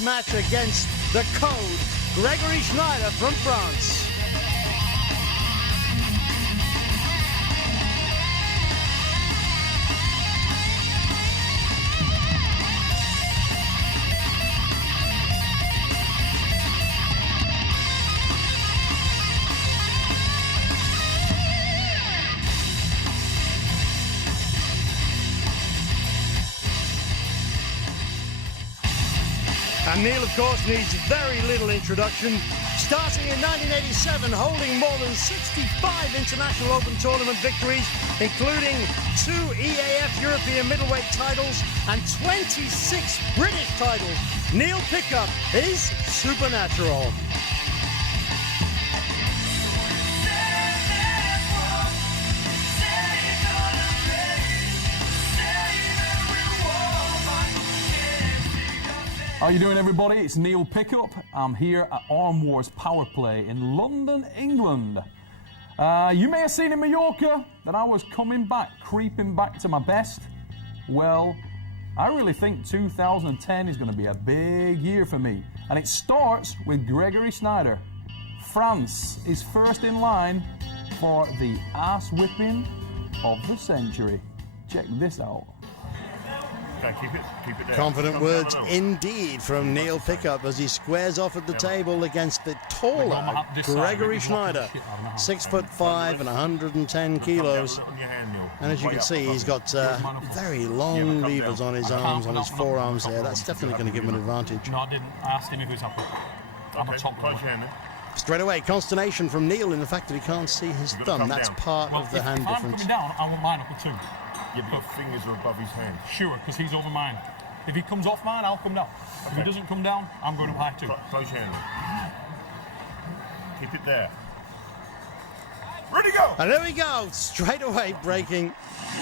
this match against the Code, Gregory Schneider from France. And Neil, of course, needs very little introduction. Starting in 1987, holding more than 65 International Open Tournament victories, including 2 EAF European middleweight titles and 26 British titles. Neil Pickup is supernatural. How you doing, everybody? It's Neil Pickup. I'm here at Arm Wars Power Play in London, England. You may have seen in Mallorca that I was coming back, creeping back to my best. Well, I really think 2010 is going to be a big year for me. And it starts with Gregory Schneider. France is first in line for the ass whipping of the century. Check this out. Okay, keep it there. Confident words indeed from Neil Pickup as he squares off at the table against the taller Gregory Schneider, 6'5" and 110 kilos. And as you can see, he's got very long levers on his arms, on his forearms there. That's definitely going to give him an advantage. No, I didn't. I asked him if he was happy. I'm a top man. Straight away, consternation from Neil in the fact that he can't see his thumb. That's part of the hand difference. If I'm coming down, I want mine up at 2. Yeah, but your fingers are above his hand. Sure, because he's over mine. If he comes off mine, I'll come down. Okay. If he doesn't come down, I'm going up high too. Close your hand. Keep it there. Ready, go! And there we go, straight away breaking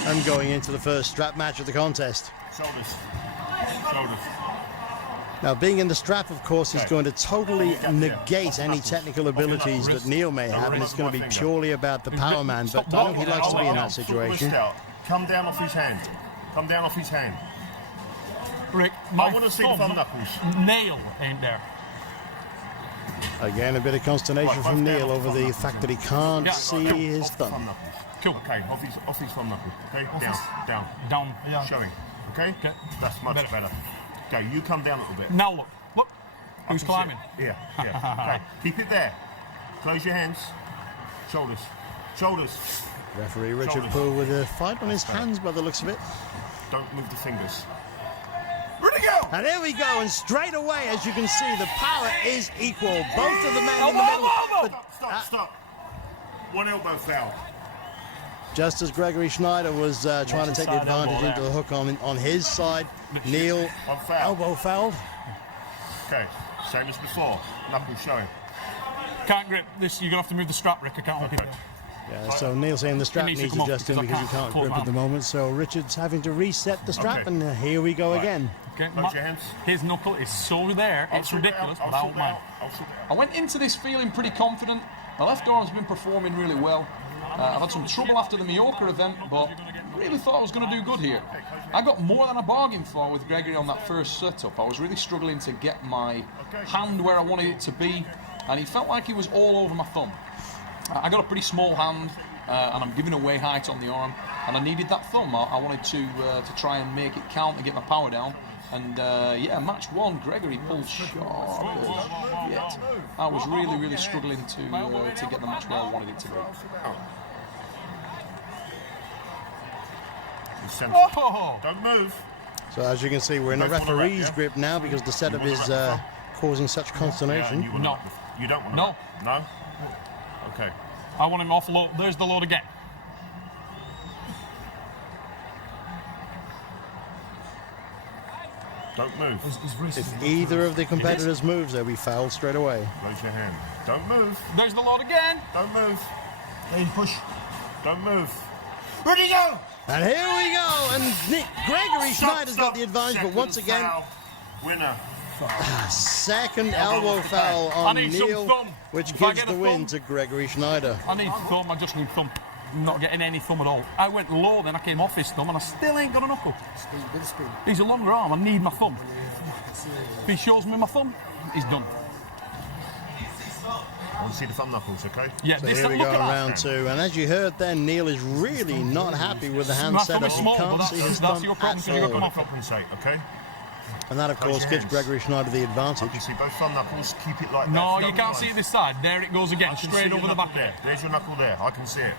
and going into the first strap match of the contest. Shoulders. Now, being in the strap, of course, is going to totally negate any technical abilities that Neil may have, and it's going to be purely about the power man, but I don't think he likes to be in that situation. Come down off his hand. Come down off his hand. Rick, I want to see the thumb knuckles. Nail ain't there. Again, a bit of consternation from Neil over the fact that he can't see his thumb. Cool. Okay, off his thumb knuckles. Okay, down. Yeah. Showing. Okay? That's much better. Okay, you come down a little bit. Now look. Who's climbing? Yeah. Okay, keep it there. Close your hands. Shoulders. Referee Richard Poole with a fight on his hands by the looks of it. Don't move the fingers. Ready, go! And here we go, and straight away, as you can see, the power is equal. Both of the men in the middle. Stop. One elbow foul. Just as Gregory Schneider was trying to take the advantage into the hook on his side, Neil elbow fouled. Okay, same as before. Knuckles showing. Can't grip this. You're going to have to move the strap, Rick. I can't hold it there. Yeah, so Neil saying the strap needs adjusting because he can't grip at the moment. So Richard's having to reset the strap, and here we go again. Okay, his knuckle is so there, it's ridiculous, but I don't mind. I went into this feeling pretty confident. My left arm's been performing really well. I've had some trouble after the Mallorca event, but really thought I was going to do good here. I got more than I bargained for with Gregory on that first setup. I was really struggling to get my hand where I wanted it to be, and he felt like he was all over my thumb. I got a pretty small hand, and I'm giving away height on the arm, and I needed that thumb. I wanted to try and make it count and get my power down. And yeah, match 1, Gregory pulled sharp as yet. I was really struggling to get the match where I wanted it to be. Don't move. So as you can see, we're in a referee's grip now because the setup is causing such consternation. You don't want to. No? Okay. I want him off low. There's the load again. Don't move. If either of the competitors moves, they'll be fouled straight away. Close your hand. Don't move. There's the load again. Don't move. Push. Don't move. Ready, go! And here we go. And Gregory Schneider's got the advantage, but once again, winner. Second elbow foul on Neil, which gives the win to Gregory Schneider. I need thumb. I just need thumb. not getting any thumb at all. I went low, then I came off his thumb, and I still ain't got a knuckle. He's a longer arm, I need my thumb. If he shows me my thumb, he's done. I want to see the thumb knuckles, okay? Yeah, So this here we look go at on that. round 2, and as you heard then, Neil is really not happy with the hand My thumb setup. is He small, but can't see his that's thumb your problem, at so you've got to come all. off it. Compensate, okay? And that, of Close course, your gives hands. Gregory Schneider the I advantage. can see both thumb knuckles. Keep it like that. No, It's you can't see it this side. There it goes again, I can straight see your over the knuckle back there. There's your knuckle there. I can see it.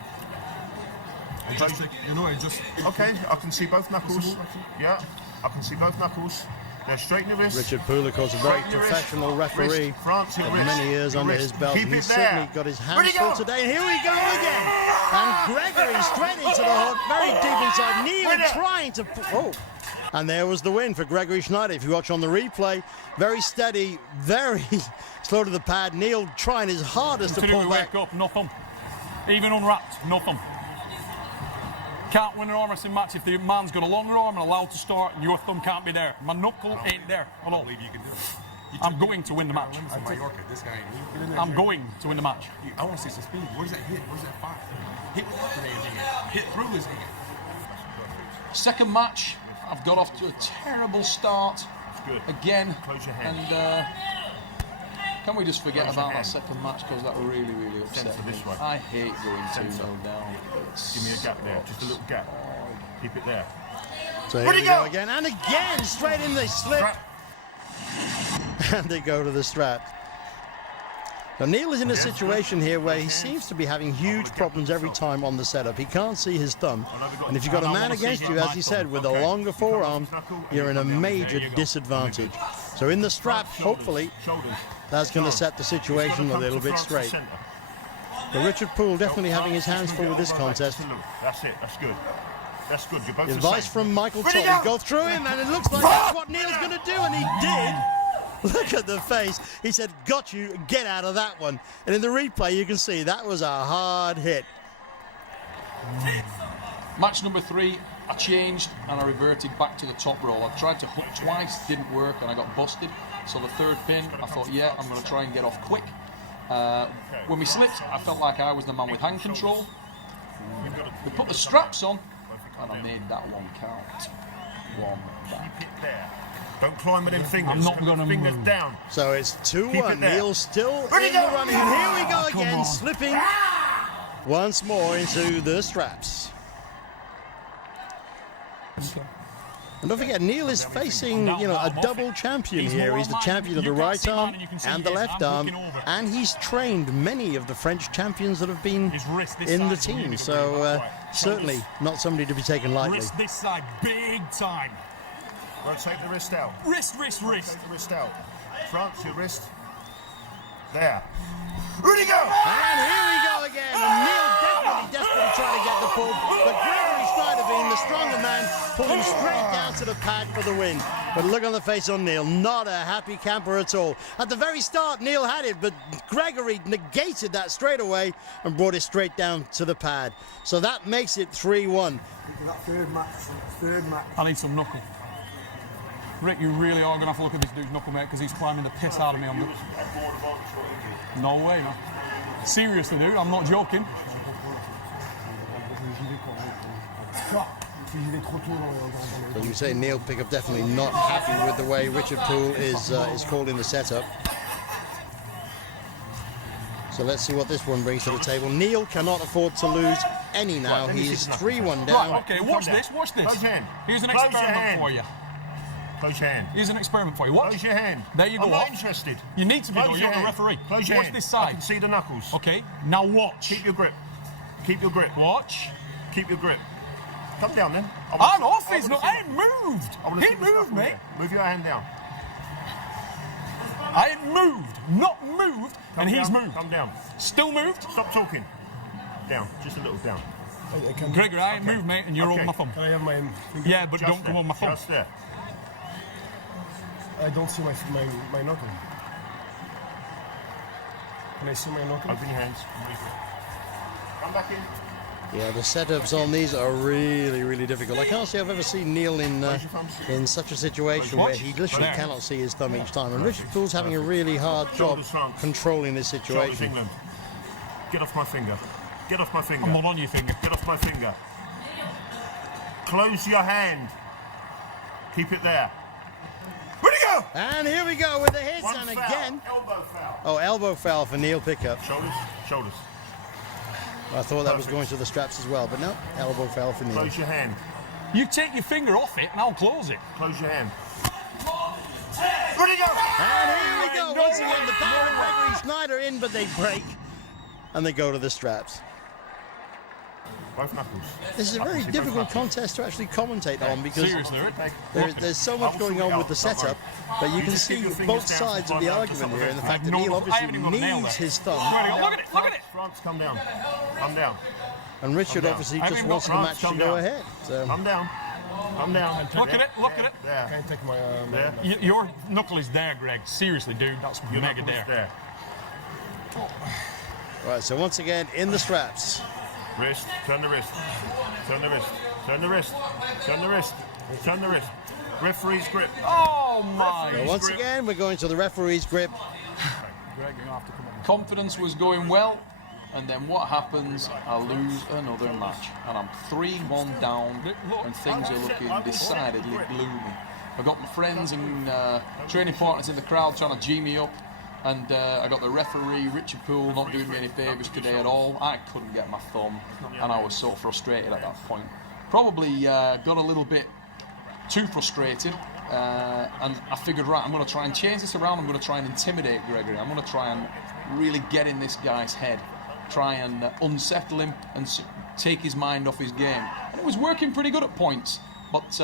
Just Okay, I can see both knuckles. Yeah, I can see both knuckles. They're straight in the wrist. Richard Poole, of course, a very Straighten your wrist. professional referee. Wrist. France, your With wrist. many years Your under wrist. his belt. Keep And he's it there. certainly got his Where'd hands he full go? today. And here we go again. And Gregory straight into the hook, very deep inside. Neil Winner. trying to... Oh. And there was the win for Gregory Schneider. If you watch on the replay, very steady, very slow to the pad. Neil trying his hardest to Continue pull to back. wake up, no thumb. Even unwrapped, no thumb. Can't win an arm wrestling match if the man's got a longer arm and allowed to start and your thumb can't be there. My knuckle ain't there at all. believe you can do it. I'm going to win the match. From Mallorca, this guy ain't. I'm going to win the match. I want to see some speed. Where's that hit? Where's that fire? Hit without the damn hand. Hit through his hand. Second match, I've got off to a terrible start. Good. Again. Close your hand. And can we just forget Close your about that hand. second match because that really, really upset Censor me. this way. I hate going 2-0 Censor. down. Give me a gap there. Just a little gap. Keep it there. So here Where'd we he go go? again. And again, straight in they slip. Strap. And they go to the strap. Now Neil is in a situation here where he seems to be having huge problems every time on the setup. He can't see his thumb. And if you've got a man against you, as he said, with a longer forearm, you're in a major disadvantage. So in the strap, hopefully, Shoulders. that's going to set the situation a little bit straight. But Richard Poole definitely having his hands full with this contest. That's it. That's good. That's good. You're both the Advice same. from Michael Ready, Todd. go! Go through him, and it looks like that's what Neil's going to do, and he did. Look at the face. He said, got you, get out of that one. And in the replay, you can see that was a hard hit. Match number 3, I changed and I reverted back to the top roll. I tried to hook twice, didn't work, and I got busted. So the third pin, I thought, yeah, I'm going to try and get off quick. When we slipped, I felt like I was the man with hand control. We put the straps on, and I made that one count. One back. Keep it there. Don't climb with them fingers. I'm not gonna Fingers move. down. So it's Keep 2-1. it there. Neil still Ready, in the go! running. And here we go Come again, on. slipping once more into the straps. And don't forget, Neil is facing, you know, a double champion here. He's the champion of the right arm and the left arm, and he's trained many of the French champions that have been in the team. So certainly not somebody to be taken lightly. Wrist this side, big time. Rotate the wrist out. Wrist, wrist, wrist. Take the wrist out. France, your wrist. There. Ready, go! And here we go again. And Neil definitely desperately trying to get the pull, but Gregory Schneider, being the stronger man, pulling straight down to the pad for the win. But look on the face on Neil, not a happy camper at all. At the very start, Neil had it, but Gregory negated that straight away and brought it straight down to the pad. So that makes it 3-1. That third match. I need some knuckle. Rick, you really are going to have to look at this dude's knuckle, mate, because he's climbing the piss out of me on the... No way, no. Seriously, dude, I'm not joking. So you say Neil Pickup definitely not happy with the way Richard Poole is calling the setup. So let's see what this one brings to the table. Neil cannot afford to lose any now. Right, let me He see is this 3-1 down. Right, okay, watch Calm this, down. watch this. Close your hand. Here's an Close your experiment hand. for you. Close your hand. Here's an experiment for you. Watch. Close your hand. There you go. I'm not Watch. interested. You need to be, though. Close You're your the hand. referee. Close your Watch hand. this I side. can see the knuckles. Okay, now watch. Keep your grip. Keep your grip. Watch. Keep your grip. Come down then. I'm off his knuckle. I ain't moved. He moved, mate. Move your hand down. I ain't moved. Not moved. Come And he's down. moved. Come down. Still moved. Stop talking. Down. Just a little down. Gregory, I ain't moved, mate, and you're Okay. over my thumb. Can I have my finger? Yeah, but Just don't there. come on my thumb. Just there. I don't see my knuckle. Can I see my knuckle? Open your hands. Come back in. Yeah, the setups on these are really, really difficult. I can't say I've ever seen Neil in such a situation where he literally There. cannot see his thumb each time. And Richard Poole's having a really hard job Shoulders front. controlling this Shoulders situation. England. Get off my finger. Get off my finger. I'm not on your finger. Get off my finger. Close your hand. Keep it there. Where'd he go? And here we go with the hits, One and foul. again. Elbow foul. Oh, elbow foul for Neil Pickup. Shoulders, shoulders. I thought that was Perfect. going to the straps as well, but no, elbow foul for Neil. Close your hand. You take your finger off it and I'll close it. Close your hand. Where'd he go? And here we go. Once again, the power of Gregory Schneider in, but they break. And they go to the straps. Both knuckles. This is a I can very see both difficult knuckles. contest to actually commentate on because Seriously, Rick? there's so much going on with the setup, but you can just keep see your fingers both down sides so of the far down to argument some here, of and the it. fact that No, Neil I obviously haven't even got the nail needs there. his thumb, Look at it, look at it. France, come down. Come down. and Richard down. obviously I just haven't wants the got match to come go down. ahead. So Come down. Come down. Look at it, look at it. There. Can I take my... There. Your knuckle is there, Greg. Seriously, dude, that's Your mega knuckle is there. right, so once again in the straps. Wrist, turn the wrist. Turn the wrist. Turn the wrist. Turn the wrist. Turn the wrist. Referee's grip. Oh my! So once again, we're going to the referee's grip. Greg, you have to come on. Confidence was going well, and then what happens? I lose another match, and I'm 3-1 down, and things are looking decidedly gloomy. I've got my friends and training partners in the crowd trying to G me up, and I got the referee Richard Poole not doing me any favours today at all. I couldn't get my thumb, and I was so frustrated at that point. Probably got a little bit too frustrated, and I figured, right, I'm going to try and change this around. I'm going to try and intimidate Gregory. I'm going to try and really get in this guy's head, try and unsettle him and take his mind off his game. And it was working pretty good at points, but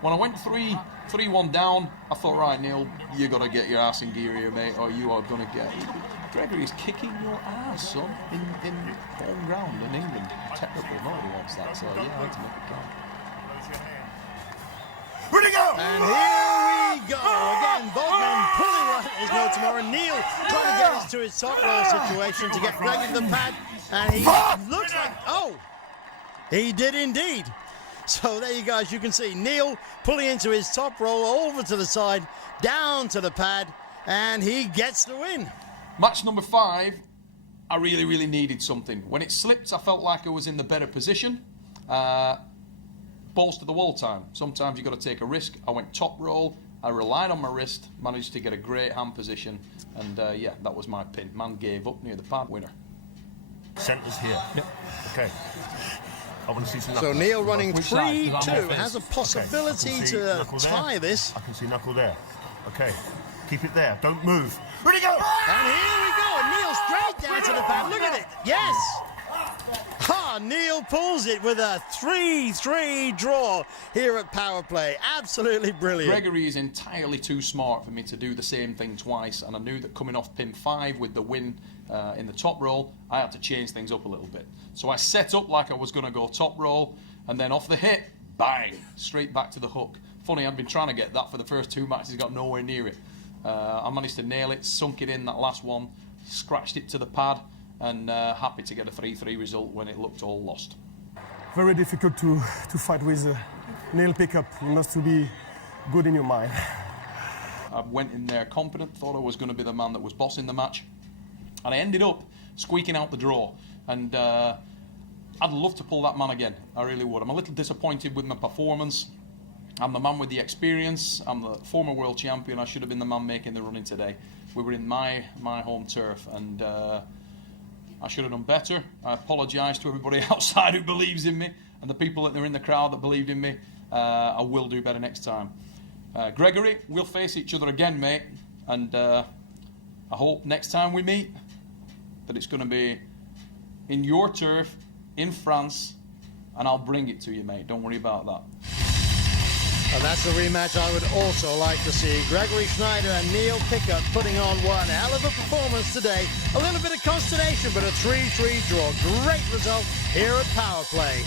when I went 3-1 down, I thought, right, Neil, you got to get your ass in gear here, mate, or you are going to get... Gregory is kicking your ass, son, in home ground in England. Technical, nobody wants that, so yeah, I had to make it count. Where'd he go? And here we go again. Both men pulling right at his nose tomorrow. Neil trying to get us to his top roll situation to get Greg in the pad, and he looks like he did indeed. So there you guys, you can see Neil pulling into his top roll over to the side, down to the pad, and he gets the win. Match number 5, I really needed something. When it slipped, I felt like I was in the better position. Balls to the wall time. Sometimes you've got to take a risk. I went top roll. I relied on my wrist, managed to get a great hand position, and yeah, that was my pin. Man gave up near the pad, winner. Centre's here. Yep. Okay. I want to see some So knuckles. Neil running Which side? 3-2 has a Okay, possibility I can see to knuckle there. tie this. I can see knuckle there. Okay. Keep it there. Don't move. Where'd he go? And here we go. And Neil straight down to the pad. Look at it. Yes. Neil pulls it with a 3-3 draw here at Power Play. Absolutely brilliant. Gregory is entirely too smart for me to do the same thing twice, and I knew that coming off pin 5 with the win in the top roll, I had to change things up a little bit. So I set up like I was going to go top roll, and then off the hit, bang, straight back to the hook. Funny, I've been trying to get that for the first 2 matches, got nowhere near it. I managed to nail it, sunk it in that last one, scratched it to the pad, and happy to get a 3-3 result when it looked all lost. Very difficult to fight with Neil Pickup. You must to be good in your mind. I went in there confident, thought I was going to be the man that was bossing the match, and I ended up squeaking out the draw. And I'd love to pull that man again, I really would. I'm a little disappointed with my performance. I'm the man with the experience, I'm the former world champion, I should have been the man making the running today. We were in my home turf, and I should have done better. I apologise to everybody outside who believes in me, and the people that are in the crowd that believed in me. I will do better next time. Gregory, we'll face each other again, mate, and I hope next time we meet that it's going to be in your turf, in France, and I'll bring it to you, mate. Don't worry about that. And that's the rematch I would also like to see. Gregory Schneider and Neil Pickup putting on one hell of a performance today. A little bit of consternation, but a 3-3 draw. Great result here at Power Play.